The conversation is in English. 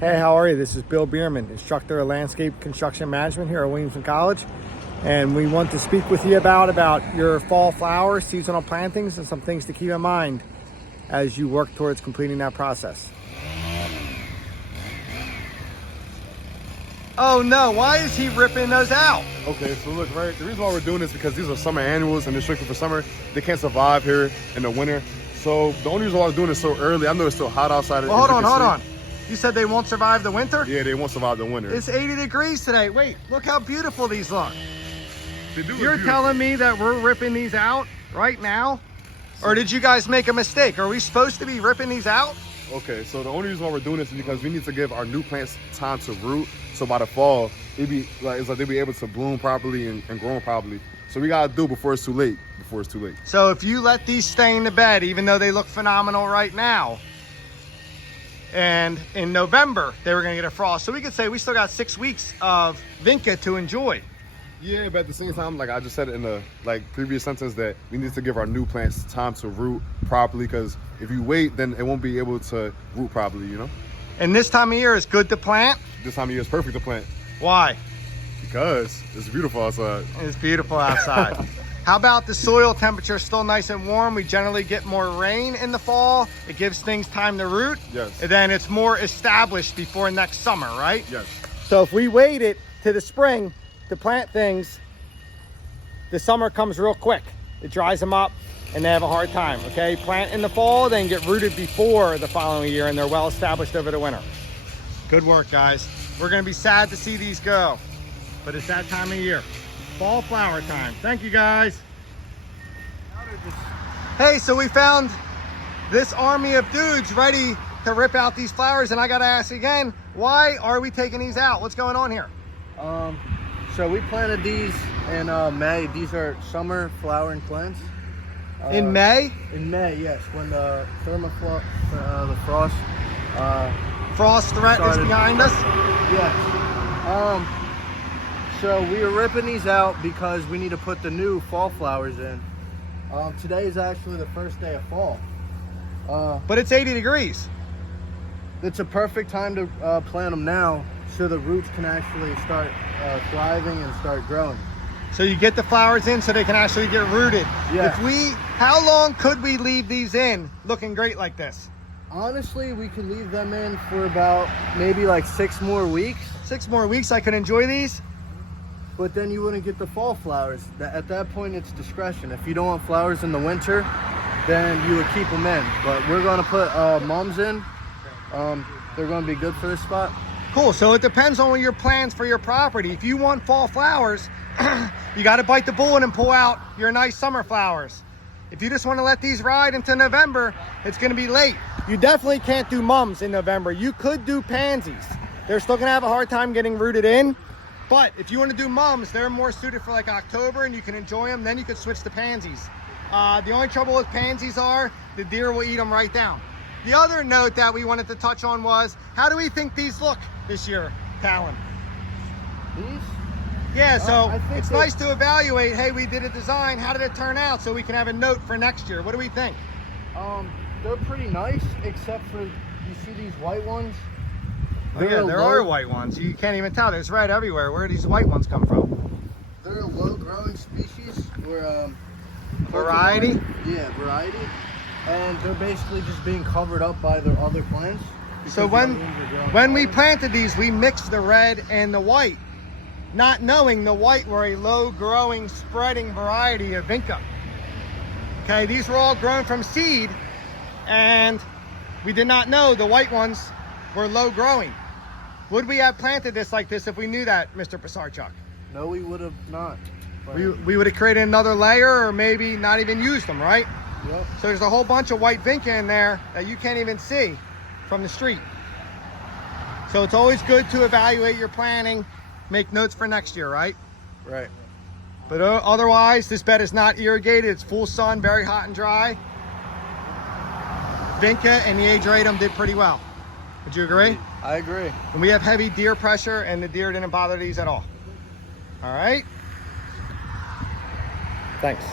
Hey, how are you? This is Bill Bierman, instructor of landscape construction management here at Williamson College. And we want to speak with you about your fall flowers, seasonal plantings, and some things to keep in mind as you work towards completing that process. Oh no, why is he ripping those out? Okay, so look, right, the reason why we're doing this is because these are summer annuals and they're strictly for summer. They can't survive here in the winter. So the only reason why we're doing this so early, I know it's still hot outside. Well, hold on. You said they won't survive the winter? Yeah, they won't survive the winter. It's 80 degrees today. Wait, look how beautiful these look. You're beautiful. telling me that we're ripping these out right now? Or did you guys make a mistake? Are we supposed to be ripping these out? Okay, so the only reason why we're doing this is because we need to give our new plants time to root. So by the fall, they'll be able to bloom properly and grow properly. So we gotta do it before it's too late. So if you let these stay in the bed, even though they look phenomenal right now, and in November they were gonna get a frost, so we could say we still got 6 weeks of vinca to enjoy. Yeah, but at the same time, like I just said in the previous sentence, that we need to give our new plants time to root properly, because if you wait, then it won't be able to root properly, you know? And this time of year is good to plant? This time of year is perfect to plant. Why? Because it's beautiful outside. It's beautiful outside. How about the soil temperature? Still nice and warm. We generally get more rain in the fall. It gives things time to root. Yes. And then it's more established before next summer, right? Yes. So if we waited to the spring to plant things, the summer comes real quick. It dries them up and they have a hard time, okay? Plant in the fall, then get rooted before the following year, and they're well established over the winter. Good work, guys. We're gonna be sad to see these go, but it's that time of year. Fall flower time. Thank you, guys. Hey, so we found this army of dudes ready to rip out these flowers, and I gotta ask again, why are we taking these out? What's going on here? So we planted these in May. These are summer flowering plants. In May? In May, yes, when the the frost Frost threat started. is behind us? Yes. So we are ripping these out because we need to put the new fall flowers in. Today is actually the first day of fall. But it's 80 degrees. It's a perfect time to plant them now, so the roots can actually start thriving and start growing. So you get the flowers in so they can actually get rooted. Yeah. How long could we leave these in looking great like this? Honestly, we could leave them in for about maybe like 6 more weeks. 6 more weeks I could enjoy these? But then you wouldn't get the fall flowers. At that point, it's discretion. If you don't want flowers in the winter, then you would keep them in. But we're gonna put mums in. They're gonna be good for this spot. Cool, so it depends on your plans for your property. If you want fall flowers, you gotta bite the bullet and pull out your nice summer flowers. If you just wanna let these ride into November, it's gonna be late. You definitely can't do mums in November. You could do pansies. They're still gonna have a hard time getting rooted in. But if you want to do mums, they're more suited for like October and you can enjoy them. Then you could switch to pansies. The only trouble with pansies are the deer will eat them right down. The other note that we wanted to touch on was, how do we think these look this year, Talon? These? Yeah, so it's they- nice to evaluate, hey, we did a design, how did it turn out, so we can have a note for next year. What do we think? They're pretty nice, except for, you see these white ones? Oh, yeah, there are white ones. You can't even tell. There's red everywhere. Where do these white ones come from? They're a low-growing species. Variety? Yeah, variety. And they're basically just being covered up by their other plants. So because the other ones are growing when we taller. planted these, we mixed the red and the white, not knowing the white were a low-growing, spreading variety of vinca. Okay, these were all grown from seed, and we did not know the white ones were low-growing. Would we have planted this like this if we knew that, Mr. Pasarchuk? No, we would have not. We would have created another layer, or maybe not even used them, right? Yep. So there's a whole bunch of white vinca in there that you can't even see from the street. So it's always good to evaluate your planning, make notes for next year, right? Right. But otherwise, this bed is not irrigated. It's full sun, very hot and dry. Vinca and the ageratum did pretty well. Would you agree? I agree. And we have heavy deer pressure, and the deer didn't bother these at all. All right? Thanks.